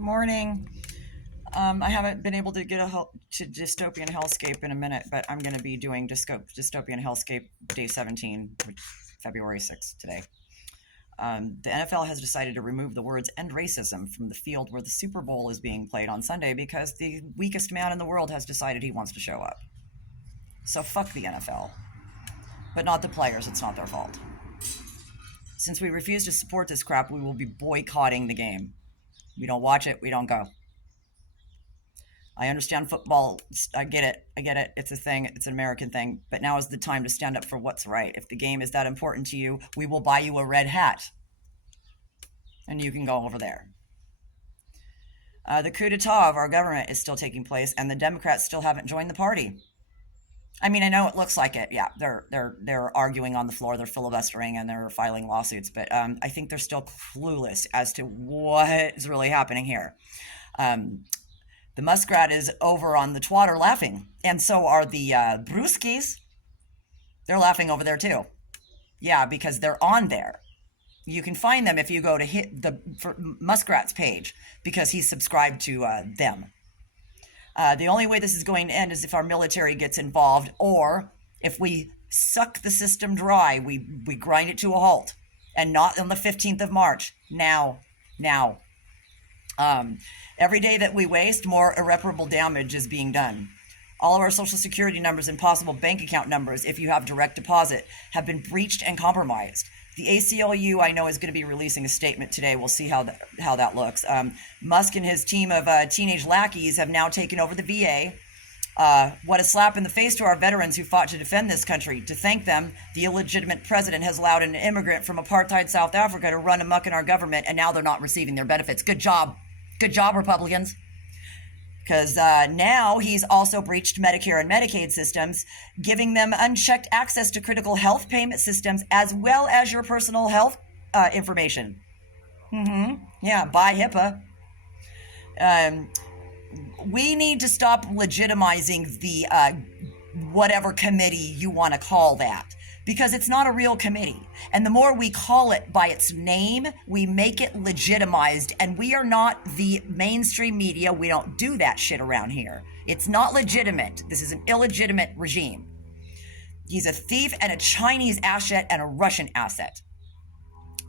Good morning. I haven't been able to get to Dystopian Hellscape in a minute, but I'm going to be doing Dystopian Hellscape Day 17, which February 6th today. The NFL has decided to remove the words "end racism" from the field where the Super Bowl is being played on Sunday because the weakest man in the world has decided he wants to show up. So fuck the NFL. But not the players, it's not their fault. Since we refuse to support this crap, we will be boycotting the game. We don't watch it, we don't go. I understand football, I get it, it's a thing, it's an American thing, but now is the time to stand up for what's right. If the game is that important to you, we will buy you a red hat. And you can go over there. The coup d'etat of our government is still taking place, and the Democrats still haven't joined the party. I mean, I know it looks like it. Yeah, they're arguing on the floor, they're filibustering, and they're filing lawsuits. But I think they're still clueless as to what is really happening here. The muskrat is over on the twatter laughing, and so are the brewskis. They're laughing over there too. Yeah, because they're on there. You can find them if you go to hit the Muskrat's page because he's subscribed to them. The only way this is going to end is if our military gets involved, or if we suck the system dry, we grind it to a halt, and not on the 15th of March. Now. Every day that we waste, more irreparable damage is being done. All of our Social Security numbers and possible bank account numbers, if you have direct deposit, have been breached and compromised. The ACLU, I know, is going to be releasing a statement today. We'll see how that looks. Musk and his team of teenage lackeys have now taken over the VA. What a slap in the face to our veterans who fought to defend this country. To thank them, the illegitimate president has allowed an immigrant from apartheid South Africa to run amok in our government, and now they're not receiving their benefits. Good job. Good job, Republicans. Because now he's also breached Medicare and Medicaid systems, giving them unchecked access to critical health payment systems as well as your personal health information. Yeah, by HIPAA. We need to stop legitimizing the whatever committee you want to call that, because it's not a real committee. And the more we call it by its name, we make it legitimized. And we are not the mainstream media. We don't do that shit around here. It's not legitimate. This is an illegitimate regime. He's a thief and a Chinese asset and a Russian asset.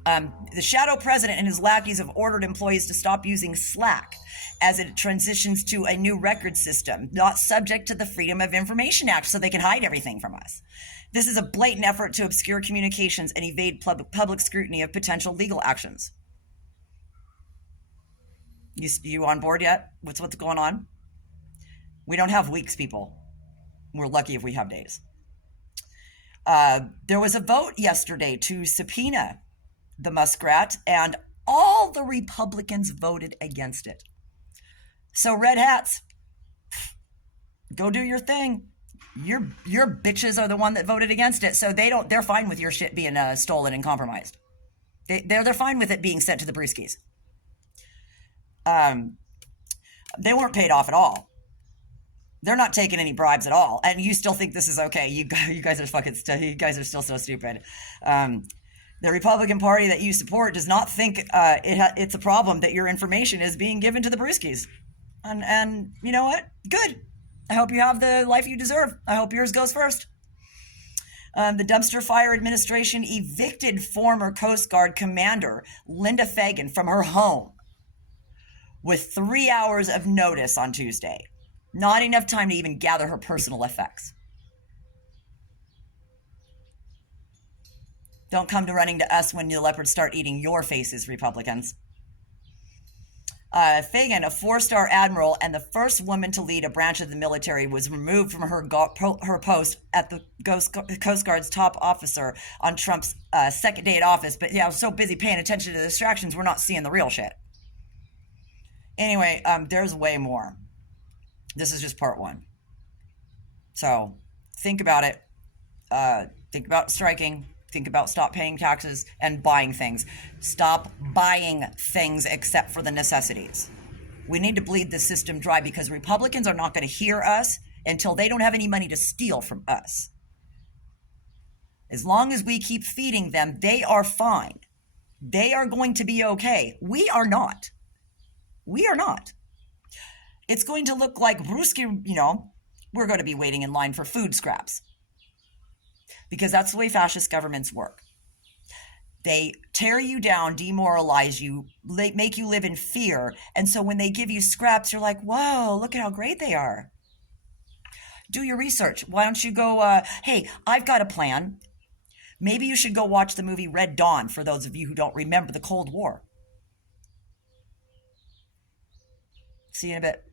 The shadow president and his lackeys have ordered employees to stop using Slack as it transitions to a new record system, not subject to the Freedom of Information Act, so they can hide everything from us. This is a blatant effort to obscure communications and evade public scrutiny of potential legal actions. You on board yet? What's going on? We don't have weeks, people. We're lucky if we have days. There was a vote yesterday to subpoena the muskrat, and all the Republicans voted against it. So red hats, go do your thing. Your bitches are the one that voted against it, so they're fine with your shit being stolen and compromised. They're fine with it being sent to the brewskis. They weren't paid off at all. They're not taking any bribes at all, and you still think this is okay. You guys are you guys are still so stupid. The Republican Party that you support does not think it's a problem that your information is being given to the brewskis. And you know what? Good. I hope you have the life you deserve. I hope yours goes first. The Dumpster Fire Administration evicted former Coast Guard Commander Linda Fagan from her home with 3 hours of notice on Tuesday. Not enough time to even gather her personal effects. Don't come to running to us when the leopards start eating your faces, Republicans. Fagan, a 4-star admiral and the first woman to lead a branch of the military, was removed from her post at the Coast Guard's top officer on Trump's second day in office. But yeah, I was so busy paying attention to the distractions, we're not seeing the real shit. Anyway, there's way more. This is just part one. So think about it. Think about striking. Think about stop paying taxes and buying things. Stop buying things except for the necessities. We need to bleed the system dry because Republicans are not going to hear us until they don't have any money to steal from us. As long as we keep feeding them, they are fine. They are going to be okay. We are not. We are not. It's going to look like Ruski, we're going to be waiting in line for food scraps. Because that's the way fascist governments work. They tear you down, demoralize you, make you live in fear. And so when they give you scraps, you're like, whoa, look at how great they are. Do your research. Why don't you go, hey, I've got a plan. Maybe you should go watch the movie Red Dawn for those of you who don't remember the Cold War. See you in a bit.